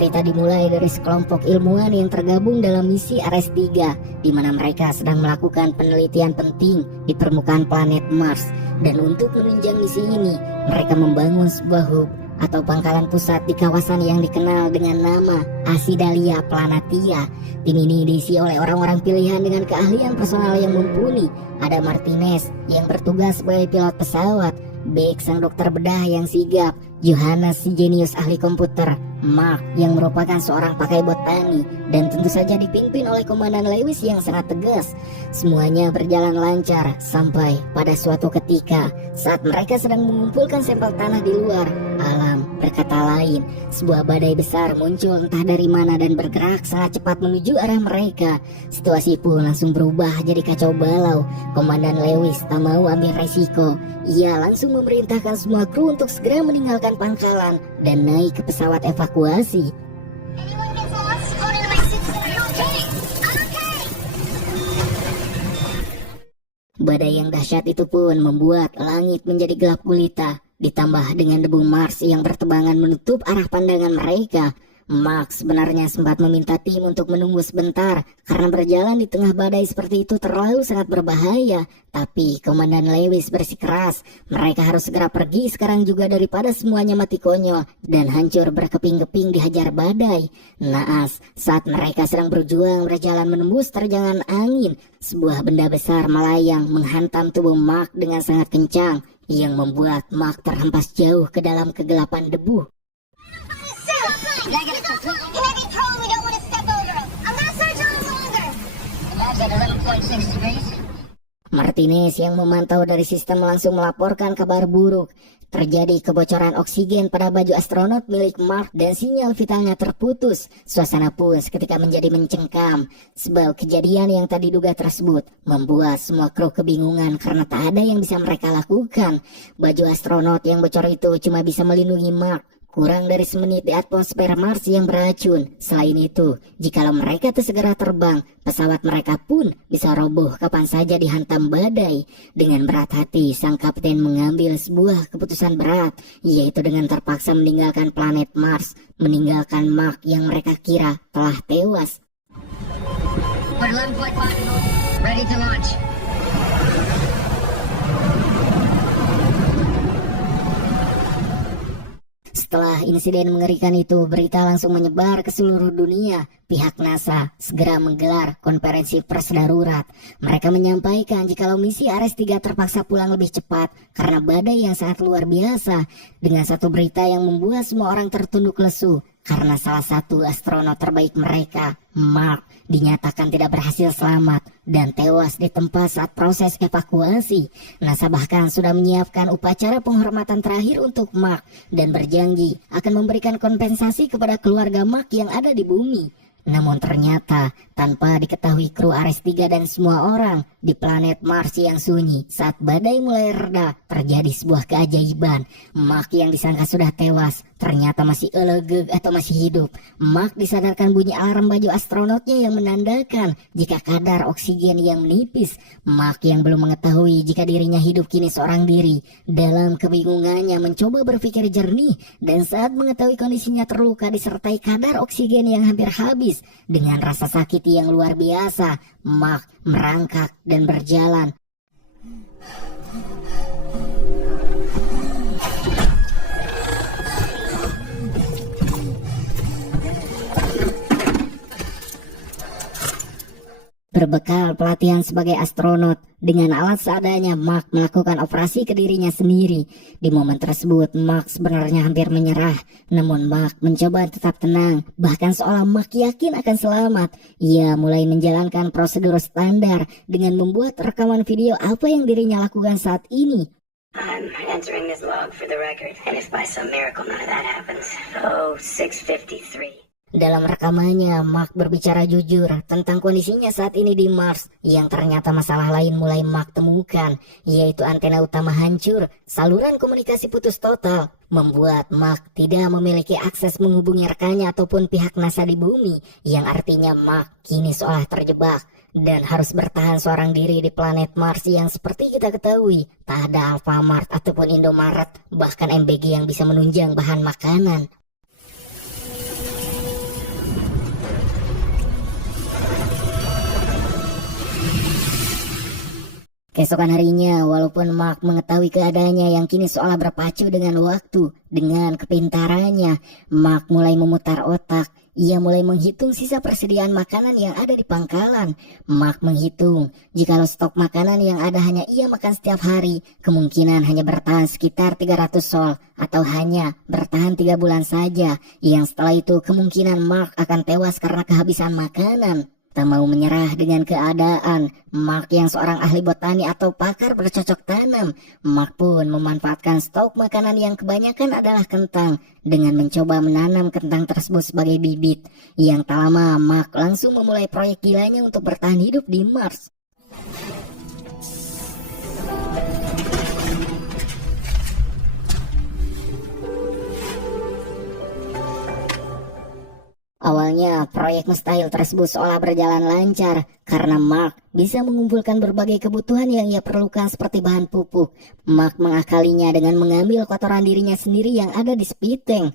Cerita dimulai dari sekelompok ilmuwan yang tergabung dalam misi Ares 3, di mana mereka sedang melakukan penelitian penting di permukaan planet Mars. Dan untuk menunjang misi ini, mereka membangun sebuah hub atau pangkalan pusat di kawasan yang dikenal dengan nama Asidalia Planatia. Tim ini diisi oleh orang-orang pilihan dengan keahlian personal yang mumpuni. Ada Martinez yang bertugas sebagai pilot pesawat, Beck sang dokter bedah yang sigap, Johannes si jenius ahli komputer, Mark yang merupakan seorang pakai botani, dan tentu saja dipimpin oleh Komandan Lewis yang sangat tegas. Semuanya berjalan lancar sampai pada suatu ketika saat mereka sedang mengumpulkan sampel tanah di luar alam. Berkata lain, sebuah badai besar muncul entah dari mana dan bergerak sangat cepat menuju arah mereka. Situasi pun langsung berubah jadi kacau balau. Komandan Lewis tak mau ambil resiko. Ia langsung memerintahkan semua kru untuk segera meninggalkan pangkalan dan naik ke pesawat evakuasi. Badai yang dahsyat itu pun membuat langit menjadi gelap gulita, ditambah dengan debu Mars yang bertebangan menutup arah pandangan mereka. Mark sebenarnya sempat meminta tim untuk menunggu sebentar karena berjalan di tengah badai seperti itu terlalu sangat berbahaya. Tapi Komandan Lewis bersikeras, mereka harus segera pergi sekarang juga daripada semuanya mati konyol dan hancur berkeping-keping dihajar badai. Naas, saat mereka sedang berjuang berjalan menembus terjangan angin, sebuah benda besar melayang menghantam tubuh Mark dengan sangat kencang yang membuat Mark terhempas jauh ke dalam kegelapan debu. Martinez yang memantau dari sistem langsung melaporkan kabar buruk. Terjadi kebocoran oksigen pada baju astronot milik Mark dan sinyal vitalnya terputus. Suasana pun seketika menjadi mencengkam. Sebab kejadian yang tadi diduga tersebut membuat semua kru kebingungan karena tak ada yang bisa mereka lakukan. Baju astronot yang bocor itu cuma bisa melindungi Mark kurang dari semenit di atmosfer Mars yang beracun. Selain itu, jikalau mereka segera terbang, pesawat mereka pun bisa roboh kapan saja dihantam badai. Dengan berat hati, sang kapten mengambil sebuah keputusan berat, yaitu dengan terpaksa meninggalkan planet Mars, meninggalkan Mark yang mereka kira telah tewas. Ready to launch. Setelah insiden mengerikan itu, berita langsung menyebar ke seluruh dunia. Pihak NASA segera menggelar konferensi pers darurat. Mereka menyampaikan jikalau misi Ares 3 terpaksa pulang lebih cepat karena badai yang sangat luar biasa. Dengan satu berita yang membuat semua orang tertunduk lesu, karena salah satu astronot terbaik mereka, Mark, dinyatakan tidak berhasil selamat dan tewas di tempat saat proses evakuasi. NASA bahkan sudah menyiapkan upacara penghormatan terakhir untuk Mark dan berjanji akan memberikan kompensasi kepada keluarga Mark yang ada di bumi. Namun ternyata tanpa diketahui kru Ares 3 dan semua orang di planet Mars yang sunyi, saat badai mulai reda, terjadi sebuah keajaiban. Mark yang disangka sudah tewas ternyata masih elegeg atau masih hidup. Mark disadarkan bunyi alarm baju astronotnya yang menandakan jika kadar oksigen yang menipis. Mark yang belum mengetahui jika dirinya hidup kini seorang diri, dalam kebingungannya mencoba berpikir jernih, dan saat mengetahui kondisinya terluka disertai kadar oksigen yang hampir habis, dengan rasa sakit yang luar biasa, Mark merangkak dan berjalan. Berbekal pelatihan sebagai astronot, dengan alat seadanya Mark melakukan operasi ke dirinya sendiri. Di momen tersebut Mark sebenarnya hampir menyerah, namun Mark mencoba tetap tenang, bahkan seolah Mark yakin akan selamat. Ia mulai menjalankan prosedur standar dengan membuat rekaman video apa yang dirinya lakukan saat ini. I'm entering this log for the record, and if by some miracle none of that happens, 6:53. Dalam rekamannya, Mark berbicara jujur tentang kondisinya saat ini di Mars, yang ternyata masalah lain mulai Mark temukan, yaitu antena utama hancur, saluran komunikasi putus total, membuat Mark tidak memiliki akses menghubungi rekannya ataupun pihak NASA di bumi, yang artinya Mark kini seolah terjebak dan harus bertahan seorang diri di planet Mars yang seperti kita ketahui, tak ada Alfamart ataupun Indomaret, bahkan MBG yang bisa menunjang bahan makanan. Keesokan harinya, walaupun Mark mengetahui keadaannya yang kini seolah berpacu dengan waktu, dengan kepintarannya, Mark mulai memutar otak. Ia mulai menghitung sisa persediaan makanan yang ada di pangkalan. Mark menghitung, jikalau stok makanan yang ada hanya ia makan setiap hari, kemungkinan hanya bertahan sekitar 300 sol, atau hanya bertahan 3 bulan saja, yang setelah itu kemungkinan Mark akan tewas karena kehabisan makanan. Tak mau menyerah dengan keadaan, Mark yang seorang ahli botani atau pakar bercocok tanam, Mark pun memanfaatkan stok makanan yang kebanyakan adalah kentang dengan mencoba menanam kentang tersebut sebagai bibit. Yang tak lama, Mark langsung memulai proyek gilanya untuk bertahan hidup di Mars. Awalnya, proyek mustahil tersebut seolah berjalan lancar karena Mark bisa mengumpulkan berbagai kebutuhan yang ia perlukan seperti bahan pupuk. Mark mengakalinya dengan mengambil kotoran dirinya sendiri yang ada di speed tank.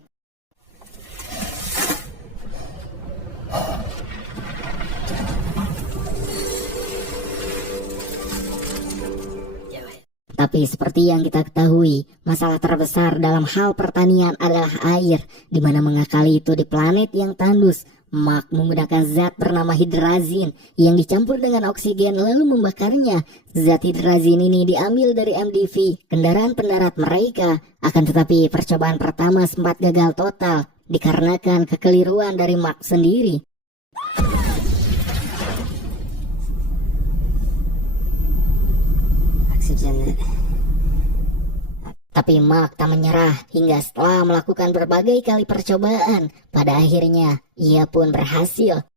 Tapi seperti yang kita ketahui, masalah terbesar dalam hal pertanian adalah air, di mana mengakali itu di planet yang tandus. Mark menggunakan zat bernama hidrazin yang dicampur dengan oksigen lalu membakarnya. Zat hidrazin ini diambil dari MDV, kendaraan pendarat mereka. Akan tetapi percobaan pertama sempat gagal total, dikarenakan kekeliruan dari Mark sendiri. Tapi Mark tak menyerah hingga setelah melakukan berbagai kali percobaan, pada akhirnya ia pun berhasil.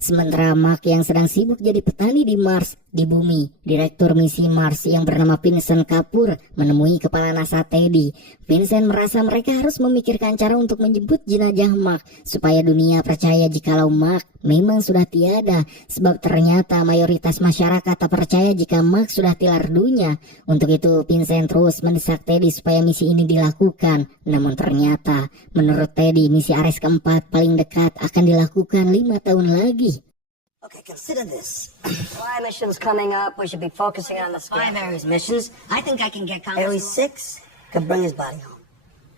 Sementara Mark yang sedang sibuk jadi petani di Mars, di bumi, Direktur misi Mars yang bernama Vincent Kapoor menemui kepala NASA Teddy. Vincent merasa mereka harus memikirkan cara untuk menjemput jenazah Mark, supaya dunia percaya jikalau Mark memang sudah tiada, sebab ternyata mayoritas masyarakat tak percaya jika Mark sudah tilar dunia. Untuk itu Vincent terus mendesak Teddy supaya misi ini dilakukan. Namun ternyata, menurut Teddy, misi Ares keempat paling dekat akan dilakukan 5 tahun lagi. Okay, consider this. Fly missions coming up. We should be focusing on the Five Ares missions. I think I can get Ares Ares 6 could bring his body home.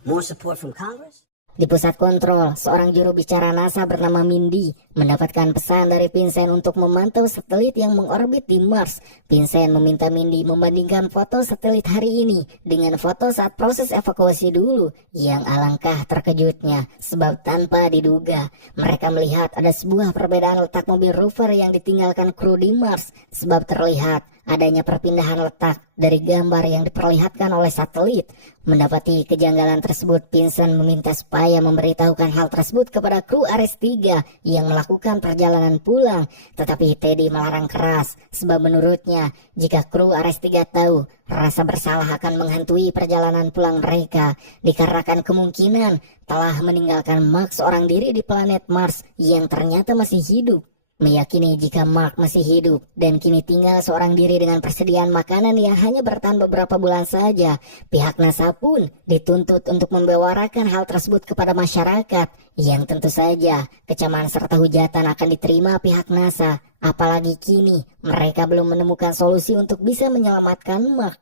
More support from Congress? Di pusat kontrol, seorang juru bicara NASA bernama Mindy mendapatkan pesan dari Vincent untuk memantau satelit yang mengorbit di Mars. Vincent meminta Mindy membandingkan foto satelit hari ini dengan foto saat proses evakuasi dulu. Yang alangkah terkejutnya, sebab tanpa diduga, mereka melihat ada sebuah perbedaan letak mobil rover yang ditinggalkan kru di Mars, sebab terlihat adanya perpindahan letak dari gambar yang diperlihatkan oleh satelit. Mendapati kejanggalan tersebut, Vincent meminta supaya memberitahukan hal tersebut kepada kru Ares 3 yang melakukan perjalanan pulang. Tetapi Teddy melarang keras, sebab menurutnya jika kru Ares 3 tahu, rasa bersalah akan menghantui perjalanan pulang mereka, dikarenakan kemungkinan telah meninggalkan Mark seorang diri di planet Mars yang ternyata masih hidup. Meyakini jika Mark masih hidup dan kini tinggal seorang diri dengan persediaan makanan yang hanya bertahan beberapa bulan saja, pihak NASA pun dituntut untuk membewarakan hal tersebut kepada masyarakat, yang tentu saja kecaman serta hujatan akan diterima pihak NASA, apalagi kini mereka belum menemukan solusi untuk bisa menyelamatkan Mark.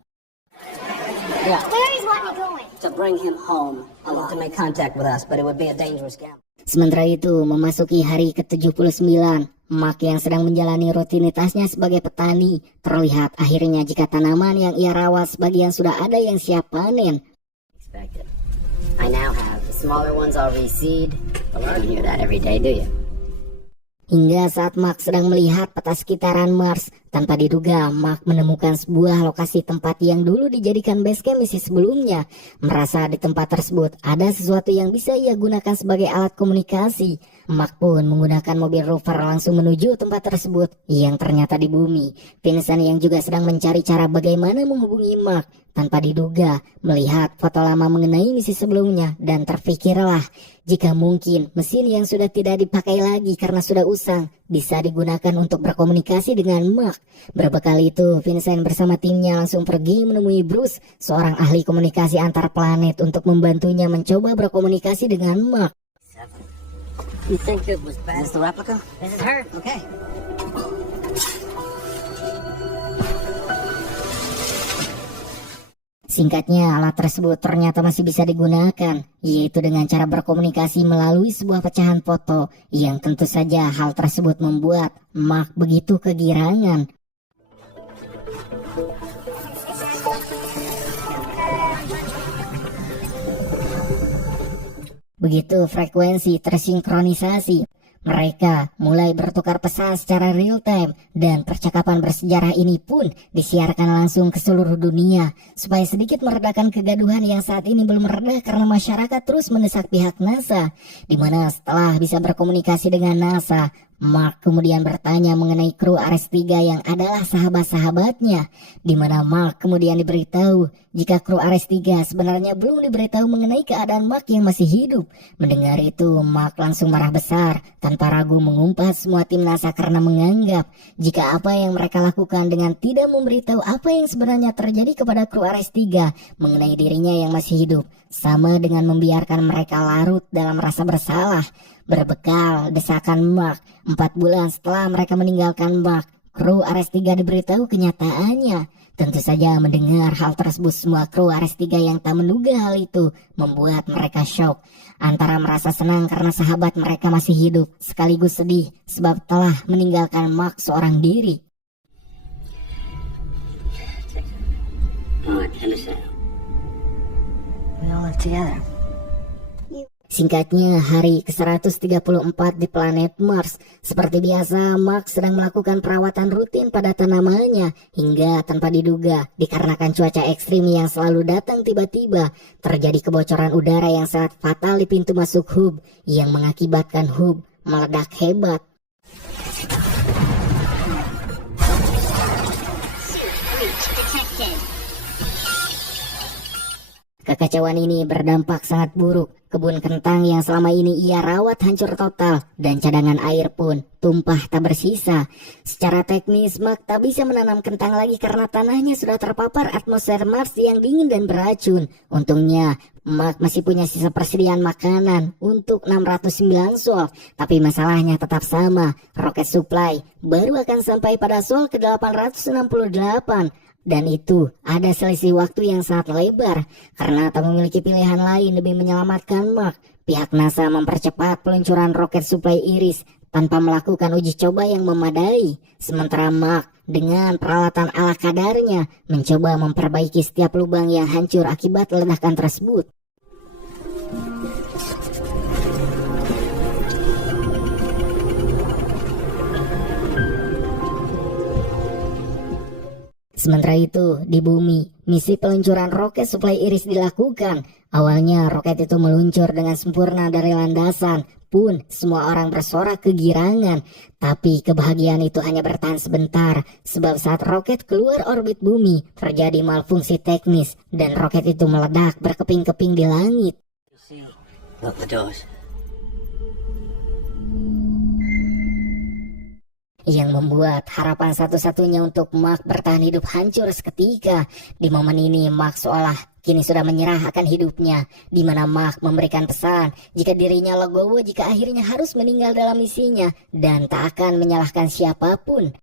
Yeah. Where is Rodney going? To bring him home. I want to make contact with us, but it would be a dangerous gamble. Sementara itu, memasuki hari ke-79, Mark yang sedang menjalani rutinitasnya sebagai petani, terlihat akhirnya jika tanaman yang ia rawat sebagian sudah ada yang siap panen. expected. I now have the smaller ones already seed, but you don't hear that every day, do you? Hingga saat Mark sedang melihat peta sekitaran Mars, tanpa diduga Mark menemukan sebuah lokasi tempat yang dulu dijadikan base camp misi sebelumnya. Merasa di tempat tersebut ada sesuatu yang bisa ia gunakan sebagai alat komunikasi. Mark pun menggunakan mobil rover langsung menuju tempat tersebut yang ternyata di bumi. Vincent yang juga sedang mencari cara bagaimana menghubungi Mark, tanpa diduga melihat foto lama mengenai misi sebelumnya dan terfikirlah jika mungkin mesin yang sudah tidak dipakai lagi karena sudah usang bisa digunakan untuk berkomunikasi dengan Mark. Berbekal itu, Vincent bersama timnya langsung pergi menemui Bruce, seorang ahli komunikasi antar planet, untuk membantunya mencoba berkomunikasi dengan Mark. So You think it was bad as the replica? This is her. Okay. Singkatnya, alat tersebut ternyata masih bisa digunakan, yaitu dengan cara berkomunikasi melalui sebuah pecahan foto, yang tentu saja hal tersebut membuat Mark begitu kegirangan. Begitu frekuensi tersinkronisasi, mereka mulai bertukar pesan secara real time, dan percakapan bersejarah ini pun disiarkan langsung ke seluruh dunia supaya sedikit meredakan kegaduhan yang saat ini belum reda karena masyarakat terus mendesak pihak NASA, di mana setelah bisa berkomunikasi dengan NASA, Mark kemudian bertanya mengenai kru Ares 3 yang adalah sahabat-sahabatnya, di mana Mark kemudian diberitahu jika kru Ares 3 sebenarnya belum diberitahu mengenai keadaan Mark yang masih hidup. Mendengar itu, Mark langsung marah besar, tanpa ragu mengumpat semua tim NASA karena menganggap jika apa yang mereka lakukan dengan tidak memberitahu apa yang sebenarnya terjadi kepada kru Ares 3 mengenai dirinya yang masih hidup, sama dengan membiarkan mereka larut dalam rasa bersalah. Berbekal desakan Mark, 4 bulan setelah mereka meninggalkan Mark, kru Ares 3 diberitahu kenyataannya. Tentu saja mendengar hal tersebut, semua kru Ares 3 yang tak menduga hal itu membuat mereka shock. Antara merasa senang karena sahabat mereka masih hidup, sekaligus sedih sebab telah meninggalkan Mark seorang diri. We all live together. Singkatnya, hari ke-134 di planet Mars. Seperti biasa, Mark sedang melakukan perawatan rutin pada tanamannya, hingga tanpa diduga, dikarenakan cuaca ekstrim yang selalu datang tiba-tiba, terjadi kebocoran udara yang sangat fatal di pintu masuk hub, yang mengakibatkan hub meledak hebat. Kekacauan ini berdampak sangat buruk. Kebun kentang yang selama ini ia rawat hancur total, dan cadangan air pun tumpah tak bersisa. Secara teknis, Mark tak bisa menanam kentang lagi karena tanahnya sudah terpapar atmosfer Mars yang dingin dan beracun. Untungnya, Mark masih punya sisa persediaan makanan untuk 609 Sol, tapi masalahnya tetap sama. Rocket supply baru akan sampai pada Sol ke-868. Dan itu ada selisih waktu yang sangat lebar. Karena tak memiliki pilihan lain demi menyelamatkan Mark, pihak NASA mempercepat peluncuran roket supply Iris tanpa melakukan uji coba yang memadai. Sementara Mark dengan peralatan ala kadarnya mencoba memperbaiki setiap lubang yang hancur akibat ledakan tersebut. Sementara itu, di bumi, misi peluncuran roket supply Iris dilakukan. Awalnya roket itu meluncur dengan sempurna dari landasan, pun semua orang bersorak kegirangan. Tapi kebahagiaan itu hanya bertahan sebentar, sebab saat roket keluar orbit bumi, terjadi malfungsi teknis, dan roket itu meledak berkeping-keping di langit. Look, the doors. Yang membuat harapan satu-satunya untuk Mark bertahan hidup hancur seketika. Di momen ini, Mark seolah kini sudah menyerah akan hidupnya, di mana Mark memberikan pesan jika dirinya legowo jika akhirnya harus meninggal dalam misinya, dan tak akan menyalahkan siapapun.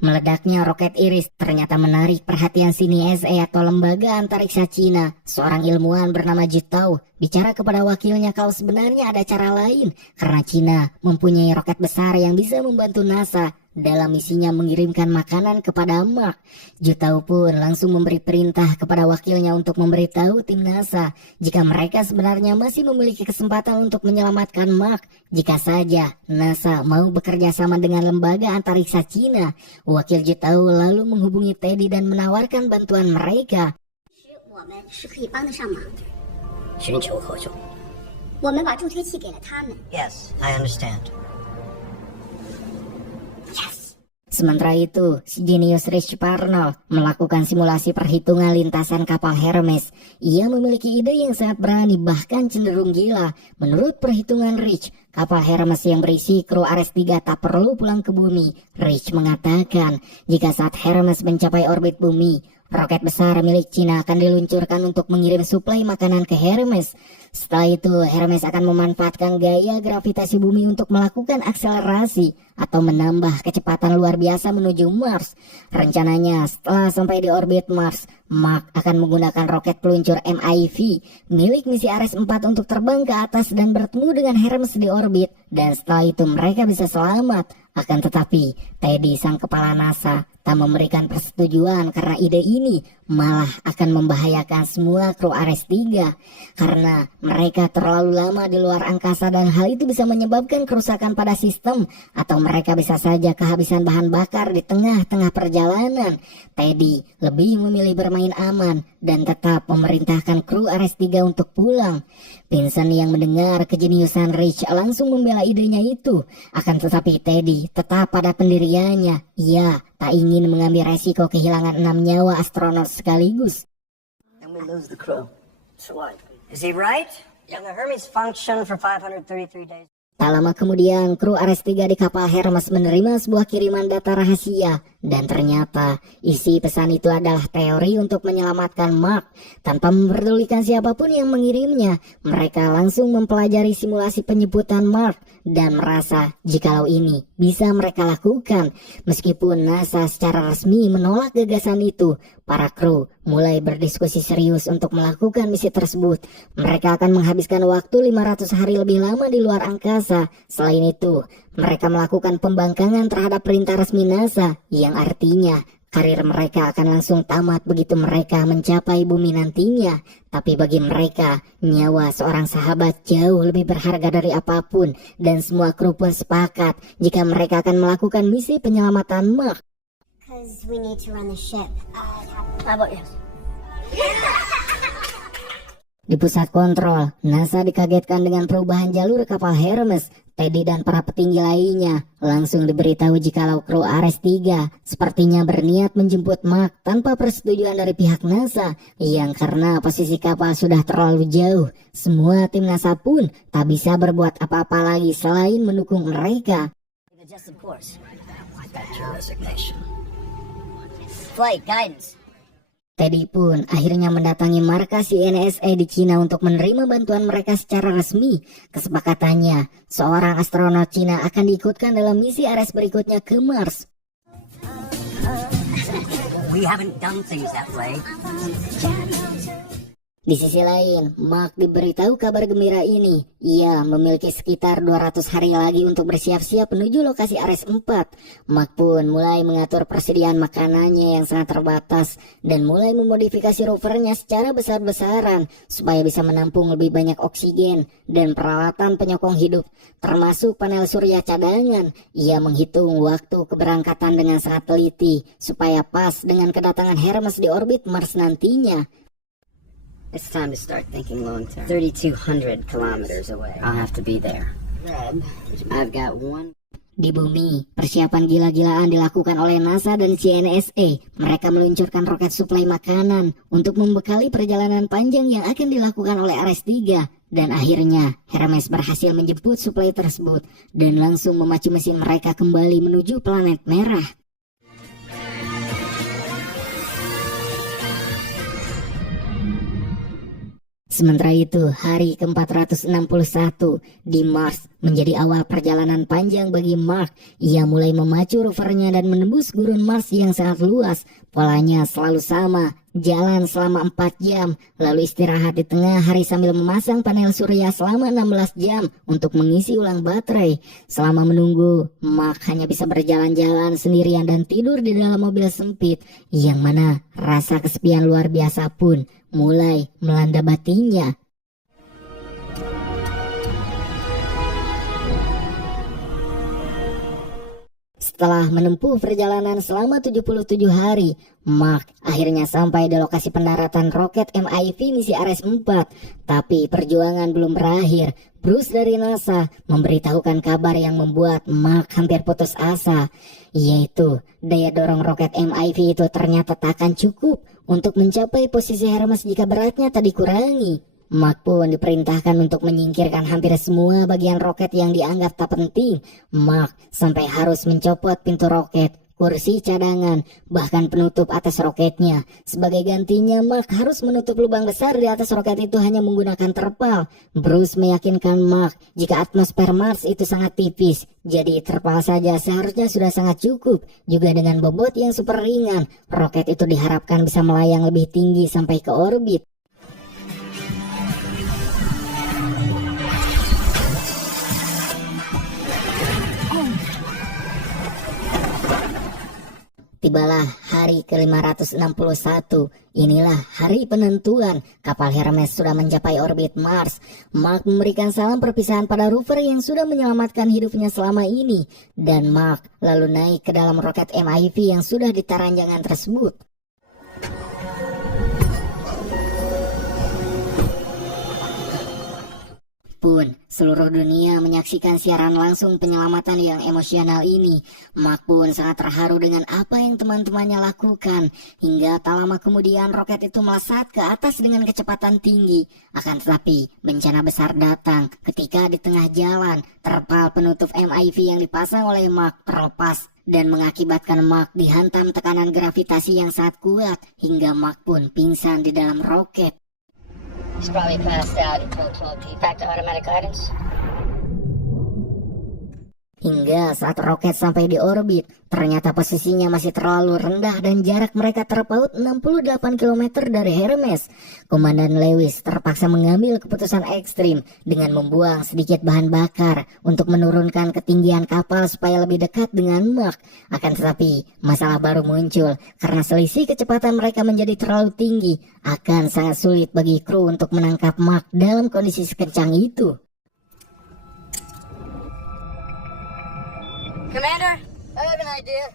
Meledaknya roket Iris ternyata menarik perhatian CNESA atau Lembaga Antariksa Cina. Seorang ilmuwan bernama Jitao bicara kepada wakilnya kalau sebenarnya ada cara lain, karena Cina mempunyai roket besar yang bisa membantu NASA dalam misinya mengirimkan makanan kepada Mark. Jitao pun langsung memberi perintah kepada wakilnya untuk memberitahu tim NASA jika mereka sebenarnya masih memiliki kesempatan untuk menyelamatkan Mark jika saja NASA mau bekerja sama dengan Lembaga Antariksa Cina. Wakil Jitao lalu menghubungi Teddy dan menawarkan bantuan mereka. Yes, I understand. Sementara itu, si jenius Rich Parnell melakukan simulasi perhitungan lintasan kapal Hermes. Ia memiliki ide yang sangat berani, bahkan cenderung gila. Menurut perhitungan Rich, kapal Hermes yang berisi kru Ares 3 tak perlu pulang ke bumi. Rich mengatakan, jika saat Hermes mencapai orbit bumi, roket besar milik Cina akan diluncurkan untuk mengirim suplai makanan ke Hermes. Setelah itu, Hermes akan memanfaatkan gaya gravitasi bumi untuk melakukan akselerasi atau menambah kecepatan luar biasa menuju Mars. Rencananya, setelah sampai di orbit Mars, Mark akan menggunakan roket peluncur MIV milik misi Ares 4 untuk terbang ke atas dan bertemu dengan Hermes di orbit. Dan setelah itu mereka bisa selamat. Akan tetapi, Teddy, sang kepala NASA, tak memberikan persetujuan karena ide ini malah akan membahayakan semua kru Ares 3 karena mereka terlalu lama di luar angkasa dan hal itu bisa menyebabkan kerusakan pada sistem atau mereka bisa saja kehabisan bahan bakar di tengah-tengah perjalanan. Teddy lebih memilih bermain aman dan tetap memerintahkan kru Ares 3 untuk pulang. Vincent yang mendengar kejeniusan Rich langsung membela idenya itu. Akan tetapi Teddy tetap pada pendiriannya. Ia tak ingin mengambil resiko kehilangan 6 nyawa astronot sekaligus. And we lose the crew. So what? Is he right? Yeah. The Hermes functioned for 533 days. Tak lama kemudian, kru Ares 3 di kapal Hermes menerima sebuah kiriman data rahasia. Dan ternyata, isi pesan itu adalah teori untuk menyelamatkan Mark. Tanpa memperdulikan siapapun yang mengirimnya, mereka langsung mempelajari simulasi penyebutan Mark. Dan merasa jikalau ini bisa mereka lakukan. Meskipun NASA secara resmi menolak gagasan itu, para kru mulai berdiskusi serius untuk melakukan misi tersebut. Mereka akan menghabiskan waktu 500 hari lebih lama di luar angkasa. Selain itu, mereka melakukan pembangkangan terhadap perintah resmi NASA, yang artinya karir mereka akan langsung tamat begitu mereka mencapai bumi nantinya. Tapi bagi mereka, nyawa seorang sahabat jauh lebih berharga dari apapun. Dan semua kru pun sepakat jika mereka akan melakukan misi penyelamatan Mark. Because we need to run the ship. How about yes? Di pusat kontrol, NASA dikagetkan dengan perubahan jalur kapal Hermes. Teddy dan para petinggi lainnya langsung diberitahu jikalau kru Ares 3 sepertinya berniat menjemput Mark tanpa persetujuan dari pihak NASA, yang karena posisi kapal sudah terlalu jauh. Semua tim NASA pun tak bisa berbuat apa-apa lagi selain mendukung mereka. Just of course. I got your resignation. Flight guidance. Teddy pun akhirnya mendatangi markas CNSA di Cina untuk menerima bantuan mereka secara resmi. Kesepakatannya, seorang astronot Cina akan diikutkan dalam misi Ares berikutnya ke Mars. We haven't done things that way. Di sisi lain, Mark diberitahu kabar gembira ini. Ia memiliki sekitar 200 hari lagi untuk bersiap-siap menuju lokasi Ares 4. Mark pun mulai mengatur persediaan makanannya yang sangat terbatas dan mulai memodifikasi rovernya secara besar-besaran supaya bisa menampung lebih banyak oksigen dan peralatan penyokong hidup, termasuk panel surya cadangan. Ia menghitung waktu keberangkatan dengan sangat teliti supaya pas dengan kedatangan Hermes di orbit Mars nantinya. It's time to start thinking long term. 3,200 kilometers away. I'll have to be there. I've got one. Di bumi, persiapan gila-gilaan dilakukan oleh NASA dan CNSA. Mereka meluncurkan roket suplai makanan untuk membekali perjalanan panjang yang akan dilakukan oleh Ares 3. Dan akhirnya, Hermes berhasil menjemput suplai tersebut dan langsung memacu mesin mereka kembali menuju planet merah. Sementara itu, hari ke-461 di Mars menjadi awal perjalanan panjang bagi Mark. Ia mulai memacu rovernya dan menembus gurun Mars yang sangat luas. Polanya selalu sama, jalan selama 4 jam, lalu istirahat di tengah hari sambil memasang panel surya selama 16 jam untuk mengisi ulang baterai. Selama menunggu, Mark hanya bisa berjalan-jalan sendirian dan tidur di dalam mobil sempit, yang mana rasa kesepian luar biasa pun mulai melanda batinnya. Setelah menempuh perjalanan selama 77 hari, Mark akhirnya sampai di lokasi pendaratan roket MIV misi Ares 4. Tapi perjuangan belum berakhir. Bruce dari NASA memberitahukan kabar yang membuat Mark hampir putus asa, yaitu daya dorong roket MIV itu ternyata tak akan cukup untuk mencapai posisi Hermes jika beratnya tak dikurangi. Mark pun diperintahkan untuk menyingkirkan hampir semua bagian roket yang dianggap tak penting. Mark sampai harus mencopot pintu roket, kursi cadangan, bahkan penutup atas roketnya. Sebagai gantinya, Mark harus menutup lubang besar di atas roket itu hanya menggunakan terpal. Bruce meyakinkan Mark jika atmosfer Mars itu sangat tipis, jadi terpal saja seharusnya sudah sangat cukup. Juga dengan bobot yang super ringan, roket itu diharapkan bisa melayang lebih tinggi sampai ke orbit. Tibalah hari ke-561. Inilah hari penentuan. Kapal Hermes sudah mencapai orbit Mars. Mark memberikan salam perpisahan pada rover yang sudah menyelamatkan hidupnya selama ini. Dan Mark lalu naik ke dalam roket MIV yang sudah di taranjangan tersebut. Pun seluruh dunia menyaksikan siaran langsung penyelamatan yang emosional ini. Mark pun sangat terharu dengan apa yang teman-temannya lakukan. Hingga tak lama kemudian roket itu melesat ke atas dengan kecepatan tinggi. Akan tetapi bencana besar datang ketika di tengah jalan terpal penutup MIV yang dipasang oleh Mark terlepas dan mengakibatkan Mark dihantam tekanan gravitasi yang sangat kuat hingga Mark pun pingsan di dalam roket. He's probably passed out until 12 feet. Back to automatic guidance. Hingga saat roket sampai di orbit, ternyata posisinya masih terlalu rendah dan jarak mereka terpaut 68 km dari Hermes. Komandan Lewis terpaksa mengambil keputusan ekstrim dengan membuang sedikit bahan bakar untuk menurunkan ketinggian kapal supaya lebih dekat dengan Mark. Akan tetapi, masalah baru muncul karena selisih kecepatan mereka menjadi terlalu tinggi. Akan sangat sulit bagi kru untuk menangkap Mark dalam kondisi sekencang itu. Commander, I have an idea.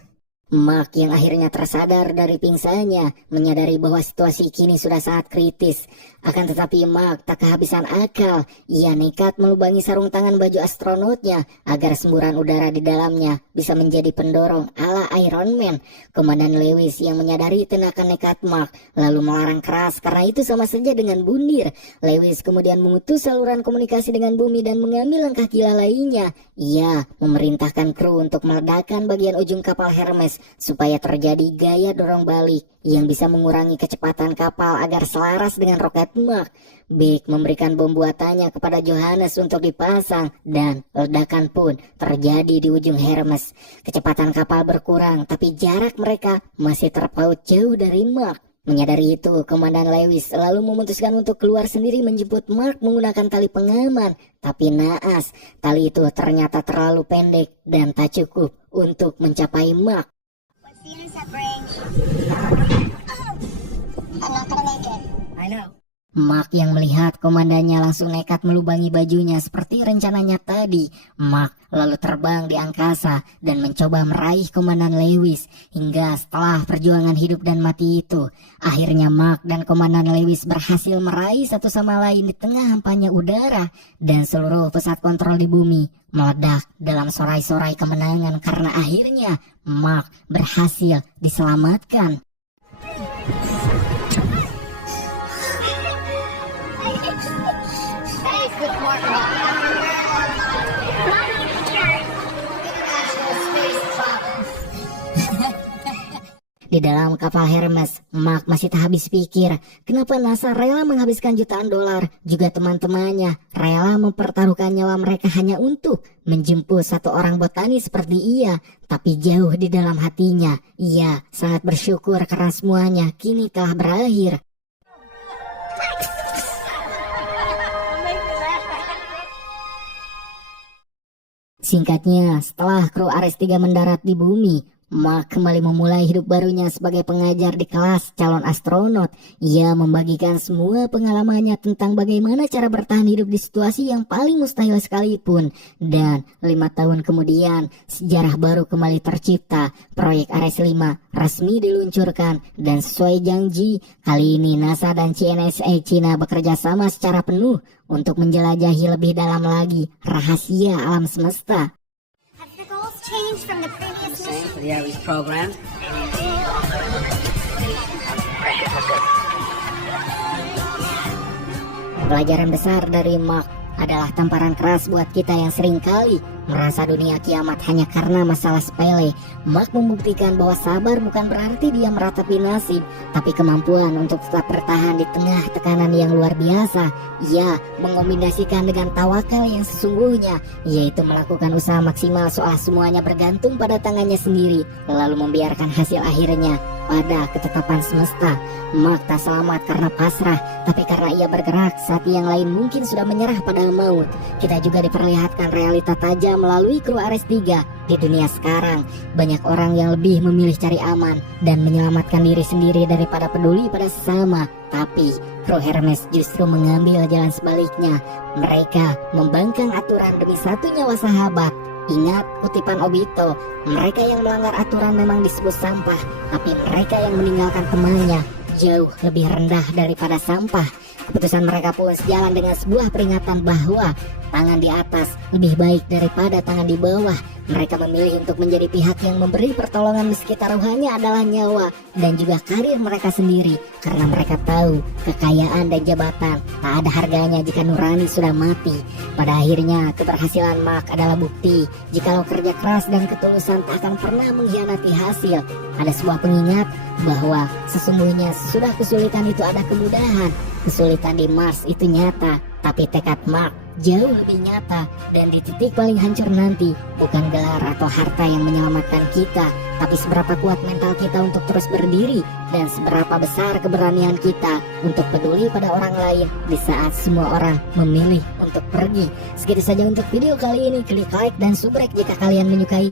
Mark yang akhirnya tersadar dari pingsannya, menyadari bahwa situasi kini sudah sangat kritis. Akan tetapi Mark tak kehabisan akal. Ia nekat melubangi sarung tangan baju astronotnya agar semburan udara di dalamnya bisa menjadi pendorong ala Iron Man. Komandan Lewis yang menyadari tindakan nekat Mark lalu melarang keras karena itu sama saja dengan bundir. Lewis kemudian memutus saluran komunikasi dengan bumi dan mengambil langkah gila lainnya. Ia memerintahkan kru untuk meledakkan bagian ujung kapal Hermes supaya terjadi gaya dorong balik yang bisa mengurangi kecepatan kapal agar selaras dengan roket Mark. Big memberikan bom buatannya kepada Johannes untuk dipasang dan ledakan pun terjadi di ujung Hermes. Kecepatan kapal berkurang tapi jarak mereka masih terpaut jauh dari Mark. Menyadari itu, Komandan Lewis lalu memutuskan untuk keluar sendiri menjemput Mark menggunakan tali pengaman. Tapi naas, tali itu ternyata terlalu pendek dan tak cukup untuk mencapai Mark. What's the intercept range? I'm not gonna make it. I know. Mark yang melihat komandannya langsung nekat melubangi bajunya seperti rencananya tadi. Mark lalu terbang di angkasa dan mencoba meraih Komandan Lewis. Hingga setelah perjuangan hidup dan mati itu, akhirnya Mark dan Komandan Lewis berhasil meraih satu sama lain di tengah hampanya udara. Dan seluruh pusat kontrol di bumi meledak dalam sorai-sorai kemenangan karena akhirnya Mark berhasil diselamatkan. Di dalam kapal Hermes, Mark masih tak habis pikir kenapa NASA rela menghabiskan jutaan dolar, juga teman-temannya rela mempertaruhkan nyawa mereka hanya untuk menjemput satu orang botani seperti ia. Tapi jauh di dalam hatinya, ia sangat bersyukur karena semuanya kini telah berakhir. Singkatnya, setelah kru Ares 3 mendarat di bumi, Mark kembali memulai hidup barunya sebagai pengajar di kelas calon astronot. Ia membagikan semua pengalamannya tentang bagaimana cara bertahan hidup di situasi yang paling mustahil sekalipun. Dan 5 tahun kemudian, sejarah baru kembali tercipta. Proyek Ares 5 resmi diluncurkan dan sesuai janji, kali ini NASA dan CNSA Cina bekerja sama secara penuh untuk menjelajahi lebih dalam lagi rahasia alam semesta. Have the goals changed from the previous mission? For the Ares program. Pelajaran besar dari Mark adalah tamparan keras buat kita yang sering kali merasa dunia kiamat hanya karena masalah sepele. Mark membuktikan bahwa sabar bukan berarti dia meratapi nasib, tapi kemampuan untuk tetap bertahan di tengah tekanan yang luar biasa. Ia mengombinasikan dengan tawakal yang sesungguhnya, yaitu melakukan usaha maksimal soal semuanya bergantung pada tangannya sendiri, lalu membiarkan hasil akhirnya pada ketetapan semesta. Mark tak selamat karena pasrah, tapi karena ia bergerak saat yang lain mungkin sudah menyerah pada maut. Kita juga diperlihatkan realita tajam melalui kru Ares 3. Di dunia sekarang, banyak orang yang lebih memilih cari aman dan menyelamatkan diri sendiri daripada peduli pada sesama. Tapi kru Hermes justru mengambil jalan sebaliknya. Mereka membangkang aturan demi satu nyawa sahabat. Ingat kutipan Obito, mereka yang melanggar aturan memang disebut sampah, tapi mereka yang meninggalkan temannya jauh lebih rendah daripada sampah. Keputusan mereka pun sejalan dengan sebuah peringatan bahwa tangan di atas lebih baik daripada tangan di bawah. Mereka memilih untuk menjadi pihak yang memberi pertolongan meski taruhannya adalah nyawa dan juga karir mereka sendiri, karena mereka tahu kekayaan dan jabatan tak ada harganya jika nurani sudah mati. Pada akhirnya keberhasilan Mark adalah bukti jikalau kerja keras dan ketulusan tak akan pernah mengkhianati hasil. Ada sebuah pengingat bahwa sesungguhnya sesudah kesulitan itu ada kemudahan. Kesulitan di Mars itu nyata, tapi tekad Mark jauh lebih nyata. Dan di titik paling hancur nanti, bukan gelar atau harta yang menyelamatkan kita, tapi seberapa kuat mental kita untuk terus berdiri, dan seberapa besar keberanian kita untuk peduli pada orang lain di saat semua orang memilih untuk pergi. Segitu saja untuk video kali ini. Klik like dan subrek jika kalian menyukai.